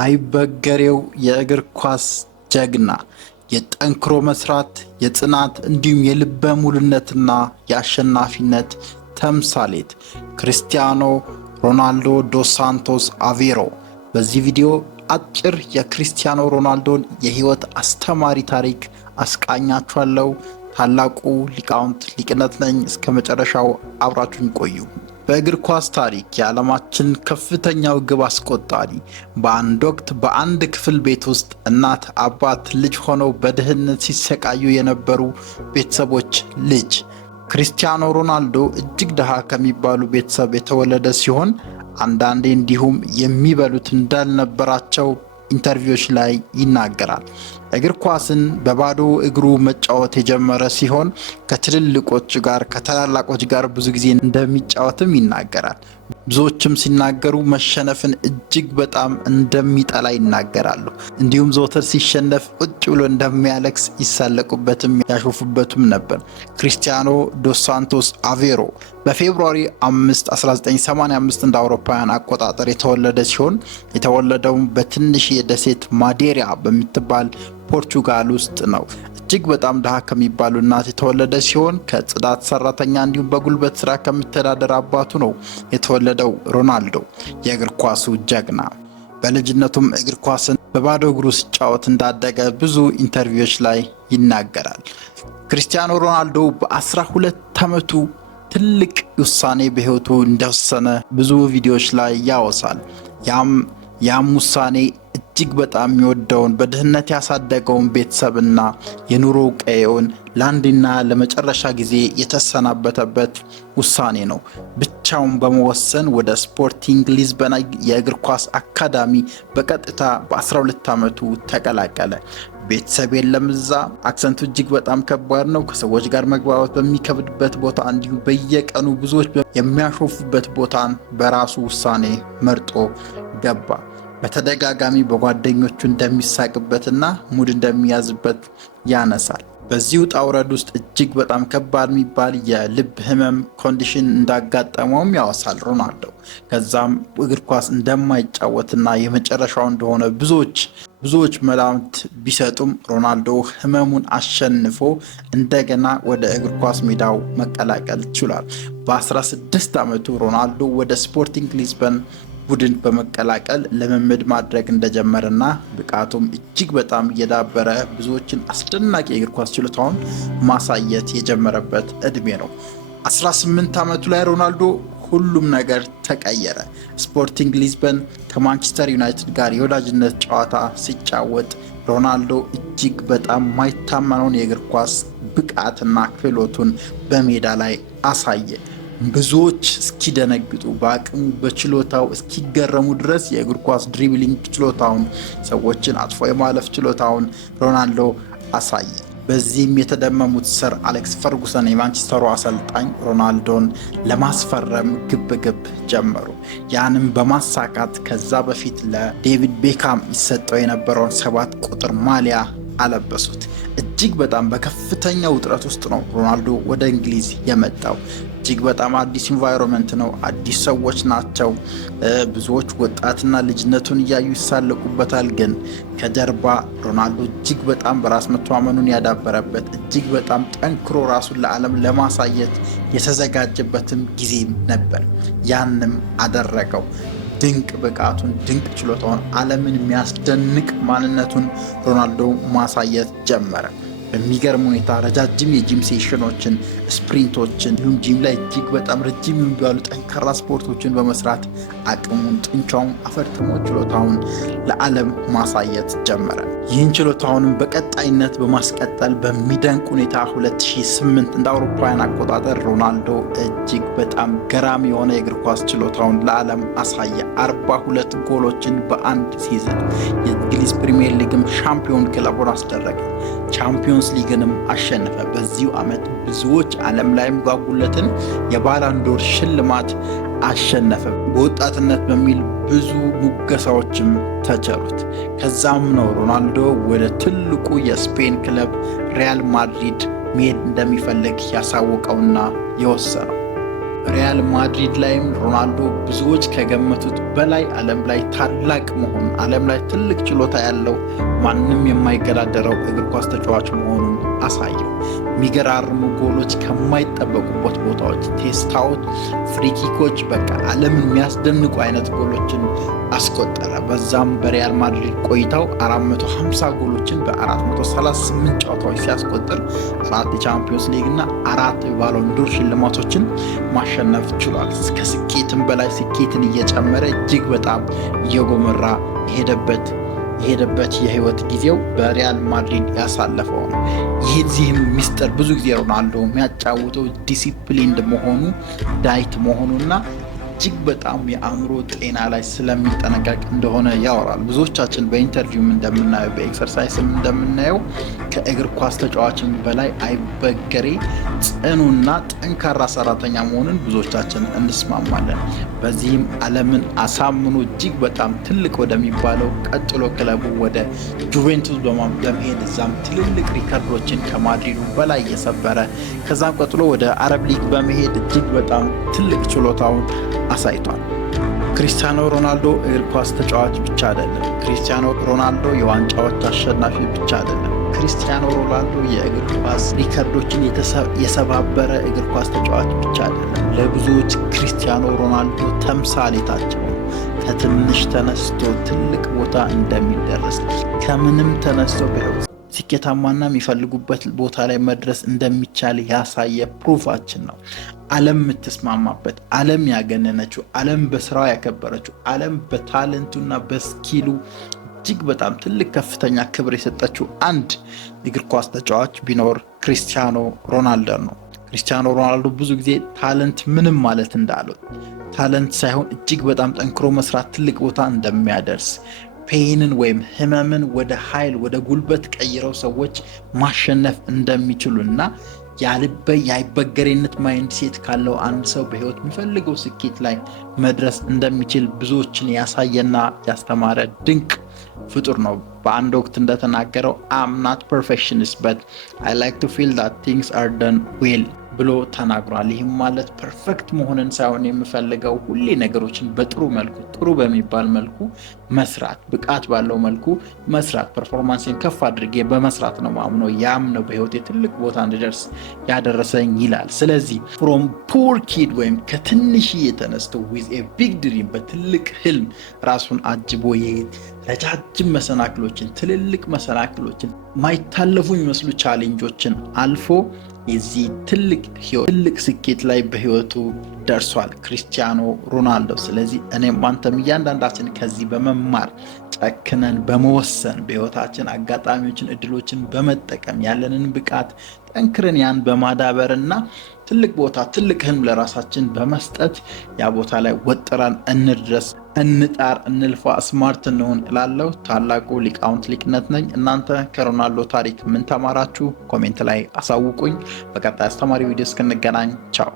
አይበገሬው የእግር ኳስ ጀግና የጠንክሮ መስራት የጽናት እንዲሁም የልበ ሙሉነትና የአሸናፊነት ተምሳሌት ክርስቲያኖ ሮናልዶ ዶስ ሳንቶስ አቬሮ። በዚህ ቪዲዮ አጭር የክርስቲያኖ ሮናልዶን የህይወት አስተማሪ ታሪክ አስቃኛችኋለሁ። ታላቁ ሊቃውንት ሊቅነት ነኝ። እስከ መጨረሻው አብራችሁን ቆዩ። በእግር ኳስ ታሪክ የዓለማችን ከፍተኛው ግብ አስቆጣሪ፣ በአንድ ወቅት በአንድ ክፍል ቤት ውስጥ እናት አባት ልጅ ሆነው በድህነት ሲሰቃዩ የነበሩ ቤተሰቦች ልጅ ክርስቲያኖ ሮናልዶ እጅግ ድሃ ከሚባሉ ቤተሰብ የተወለደ ሲሆን አንዳንዴ እንዲሁም የሚበሉት እንዳልነበራቸው ኢንተርቪዎች ላይ ይናገራል። እግር ኳስን በባዶ እግሩ መጫወት የጀመረ ሲሆን ከትልልቆች ጋር ከታላላቆች ጋር ብዙ ጊዜ እንደሚጫወትም ይናገራል። ብዙዎችም ሲናገሩ መሸነፍን እጅግ በጣም እንደሚጠላ ይናገራሉ። እንዲሁም ዘወትር ሲሸነፍ ቁጭ ብሎ እንደሚያለቅስ ይሳለቁበትም ያሾፉበትም ነበር። ክርስቲያኖ ዶስ ሳንቶስ አቬሮ በፌብሩዋሪ 5 1985 እንደ አውሮፓውያን አቆጣጠር የተወለደ ሲሆን የተወለደውም በትንሽ የደሴት ማዴራ በምትባል ፖርቹጋል ውስጥ ነው። እጅግ በጣም ድሃ ከሚባሉ እናት የተወለደ ሲሆን ከጽዳት ሰራተኛ እንዲሁም በጉልበት ስራ ከሚተዳደር አባቱ ነው የተወለደው። ሮናልዶ የእግር ኳሱ ጀግና በልጅነቱም እግር ኳስን በባዶ እግሩ ሲጫወት እንዳደገ ብዙ ኢንተርቪዎች ላይ ይናገራል። ክርስቲያኖ ሮናልዶ በ12 ዓመቱ ትልቅ ውሳኔ በህይወቱ እንደወሰነ ብዙ ቪዲዮዎች ላይ ያወሳል። ያም ውሳኔ እጅግ በጣም የሚወደውን በድህነት ያሳደገውን ቤተሰብና የኑሮ ቀየውን ለአንድና ለመጨረሻ ጊዜ የተሰናበተበት ውሳኔ ነው። ብቻውን በመወሰን ወደ ስፖርቲንግ ሊዝበን የእግር ኳስ አካዳሚ በቀጥታ በ12 ዓመቱ ተቀላቀለ። ቤተሰብ የለም እዛ። አክሰንቱ እጅግ በጣም ከባድ ነው። ከሰዎች ጋር መግባባት በሚከብድበት ቦታ እንዲሁም በየቀኑ ብዙዎች የሚያሾፉበት ቦታን በራሱ ውሳኔ መርጦ ገባ። በተደጋጋሚ በጓደኞቹ እንደሚሳቅበትና ሙድ እንደሚያዝበት ያነሳል። በዚህ ውጣ ውረድ ውስጥ እጅግ በጣም ከባድ የሚባል የልብ ህመም ኮንዲሽን እንዳጋጠመውም ያወሳል ሮናልዶ። ከዛም እግር ኳስ እንደማይጫወትና የመጨረሻው እንደሆነ ብዙዎች መላምት ቢሰጡም ሮናልዶ ህመሙን አሸንፎ እንደገና ወደ እግር ኳስ ሜዳው መቀላቀል ችሏል። በ16 ዓመቱ ሮናልዶ ወደ ስፖርቲንግ ሊዝበን ቡድን በመቀላቀል ልምምድ ማድረግ እንደጀመረና ብቃቱም እጅግ በጣም እየዳበረ ብዙዎችን አስደናቂ የእግር ኳስ ችሎታውን ማሳየት የጀመረበት እድሜ ነው። 18 ዓመቱ ላይ ሮናልዶ ሁሉም ነገር ተቀየረ። ስፖርቲንግ ሊዝበን ከማንቸስተር ዩናይትድ ጋር የወዳጅነት ጨዋታ ሲጫወት ሮናልዶ እጅግ በጣም ማይታመነውን የእግር ኳስ ብቃትና ክህሎቱን በሜዳ ላይ አሳየ። ብዙዎች እስኪደነግጡ በአቅሙ በችሎታው እስኪገረሙ ድረስ የእግር ኳስ ድሪብሊንግ ችሎታውን፣ ሰዎችን አጥፎ የማለፍ ችሎታውን ሮናልዶ አሳየ። በዚህም የተደመሙት ሰር አሌክስ ፈርጉሰን የማንቸስተሩ አሰልጣኝ ሮናልዶን ለማስፈረም ግብግብ ጀመሩ። ያንም በማሳካት ከዛ በፊት ለዴቪድ ቤካም ይሰጠው የነበረውን 7 ቁጥር ማሊያ አለበሱት። እጅግ በጣም በከፍተኛ ውጥረት ውስጥ ነው ሮናልዶ ወደ እንግሊዝ የመጣው። እጅግ በጣም አዲስ ኢንቫይሮንመንት ነው፣ አዲስ ሰዎች ናቸው። ብዙዎች ወጣትና ልጅነቱን እያዩ ይሳለቁበታል። ግን ከጀርባ ሮናልዶ እጅግ በጣም በራስ መተማመኑን ያዳበረበት እጅግ በጣም ጠንክሮ ራሱን ለዓለም ለማሳየት የተዘጋጀበትም ጊዜም ነበር። ያንም አደረገው። ድንቅ ብቃቱን ድንቅ ችሎታውን ዓለምን የሚያስደንቅ ማንነቱን ሮናልዶ ማሳየት ጀመረ። በሚገርም ሁኔታ ረጃጅም የጂም ሴሽኖችን፣ ስፕሪንቶችን እንዲሁም ጂም ላይ እጅግ በጣም ረጅም የሚባሉ ጠንካራ ስፖርቶችን በመስራት አቅሙን ጥንቻውን አፈርጥሞ ችሎታውን ለዓለም ማሳየት ጀመረ። ይህን ችሎታውንም በቀጣይነት በማስቀጠል በሚደንቅ ሁኔታ 2008 እንደ አውሮፓውያን አቆጣጠር ሮናልዶ እጅግ በጣም ገራሚ የሆነ የእግር ኳስ ችሎታውን ለዓለም አሳየ። 42 ጎሎችን በአንድ ሲዝን የእንግሊዝ ፕሪሚየር ሊግም ሻምፒዮን ክለቡን አስደረገ። ቻምፒዮንስ ሊግንም አሸነፈ። በዚሁ ዓመት ብዙዎች ዓለም ላይም ጓጉለትን የባላንዶር ሽልማት አሸነፈ። በወጣትነት በሚል ብዙ ሙገሳዎችም ተቸሩት። ከዛም ነው ሮናልዶ ወደ ትልቁ የስፔን ክለብ ሪያል ማድሪድ መሄድ እንደሚፈልግ ያሳወቀውና የወሰነው። ሪያል ማድሪድ ላይም ሮናልዶ ብዙዎች ከገመቱት በላይ ዓለም ላይ ታላቅ መሆኑን ዓለም ላይ ትልቅ ችሎታ ያለው ማንም የማይገዳደረው እግር ኳስ ተጫዋች መሆኑን አሳየው። የሚገራርሙ ጎሎች ከማይጠበቁበት ቦታዎች፣ ቴስታዎች፣ ፍሪኪኮች በቃ ዓለምን የሚያስደንቁ አይነት ጎሎችን አስቆጠረ። በዛም በሪያል ማድሪድ ቆይታው 450 ጎሎችን በ438 ጨዋታዎች ሲያስቆጥር 4 የቻምፒዮንስ ሊግ እና 4 የባሎን ዶር ሽልማቶችን ማሸነፍ ችሏል። ከስኬትም በላይ ስኬትን እየጨመረ እጅግ በጣም እየጎመራ የሄደበት የህይወት ጊዜው በሪያል ማድሪድ ያሳለፈው ነው። ይህዚህም ሚስጥር ብዙ ጊዜ ሮናልዶ የሚያጫውተው ዲሲፕሊንድ መሆኑ፣ ዳይት መሆኑና እጅግ በጣም የአእምሮ ጤና ላይ ስለሚጠነቀቅ እንደሆነ ያወራል። ብዙዎቻችን በኢንተርቪውም እንደምናየው በኤክሰርሳይስም እንደምናየው ከእግር ኳስ ተጫዋችን በላይ አይበገሬ ጽኑና ጠንካራ ሰራተኛ መሆኑን ብዙዎቻችን እንስማማለን። በዚህም ዓለምን አሳምኖ እጅግ በጣም ትልቅ ወደሚባለው ቀጥሎ ክለቡ ወደ ጁቬንቱስ በመሄድ እዛም ትልልቅ ሪከርዶችን ከማድሪዱ በላይ የሰበረ ከዛም ቀጥሎ ወደ አረብ ሊግ በመሄድ እጅግ በጣም ትልቅ ችሎታውን አሳይቷል። ክሪስቲያኖ ሮናልዶ እግር ኳስ ተጫዋች ብቻ አይደለም። ክሪስቲያኖ ሮናልዶ የዋንጫዎች አሸናፊ ብቻ አይደለም። ክሪስቲያኖ ሮናልዶ የእግር ኳስ ሪከርዶችን የሰባበረ እግር ኳስ ተጫዋች ብቻ አይደለም። ለብዙዎች ክሪስቲያኖ ሮናልዶ ተምሳሌታቸው ነው። ከትንሽ ተነስቶ ትልቅ ቦታ እንደሚደረስ፣ ከምንም ተነስቶ በህይወት ስኬታማና የሚፈልጉበት ቦታ ላይ መድረስ እንደሚቻል ያሳየ ፕሩፋችን ነው። ዓለም የምትስማማበት፣ ዓለም ያገነነችው፣ ዓለም በስራው ያከበረችው፣ ዓለም በታለንቱና በስኪሉ እጅግ በጣም ትልቅ ከፍተኛ ክብር የሰጠችው አንድ እግር ኳስ ተጫዋች ቢኖር ክሪስቲያኖ ሮናልዶ ነው። ክሪስቲያኖ ሮናልዶ ብዙ ጊዜ ታለንት ምንም ማለት እንዳለው ታለንት ሳይሆን እጅግ በጣም ጠንክሮ መስራት ትልቅ ቦታ እንደሚያደርስ ፔይንን ወይም ህመምን ወደ ኃይል ወደ ጉልበት ቀይረው ሰዎች ማሸነፍ እንደሚችሉና የአይበገሬነት ማይንድሴት ካለው አንድ ሰው በህይወት የሚፈልገው ስኬት ላይ መድረስ እንደሚችል ብዙዎችን ያሳየና ያስተማረ ድንቅ ፍጡር ነው። በአንድ ወቅት እንደተናገረው I'm not perfectionist but I like to feel that things are done well ብሎ ተናግሯል። ይህም ማለት ፐርፌክት መሆንን ሳይሆን የምፈልገው ሁሌ ነገሮችን በጥሩ መልኩ ጥሩ በሚባል መልኩ መስራት፣ ብቃት ባለው መልኩ መስራት፣ ፐርፎርማንስን ከፍ አድርጌ በመስራት ነው ማምነው። ያም ነው በህይወቴ ትልቅ ቦታ እንድደርስ ያደረሰኝ ይላል። ስለዚህ from poor kid ወይም ከትንሽዬ ተነስቶ with a big dream በትልቅ ህልም ራሱን አጅቦ ረጃጅም መሰናክሎችን፣ ትልልቅ መሰናክሎችን፣ ማይታለፉ የሚመስሉ ቻሌንጆችን አልፎ የዚህ ትልቅ ስኬት ላይ በህይወቱ ደርሷል ክሪስቲያኖ ሮናልዶ። ስለዚህ እኔም አንተም እያንዳንዳችን ከዚህ በመማር ጨክነን በመወሰን በህይወታችን አጋጣሚዎችን፣ እድሎችን በመጠቀም ያለንን ብቃት ጠንክረን ያን በማዳበርና ትልቅ ቦታ ትልቅ ህልም ለራሳችን በመስጠት ያ ቦታ ላይ ወጥረን እንድረስ፣ እንጣር፣ እንልፋ፣ ስማርት እንሆን እላለሁ። ታላቁ ሊቃውንት ሊቅነት ነኝ። እናንተ ከሮናልዶ ታሪክ ምን ተማራችሁ? ኮሜንት ላይ አሳውቁኝ። በቀጣይ አስተማሪ ቪዲዮ እስክንገናኝ ቻው።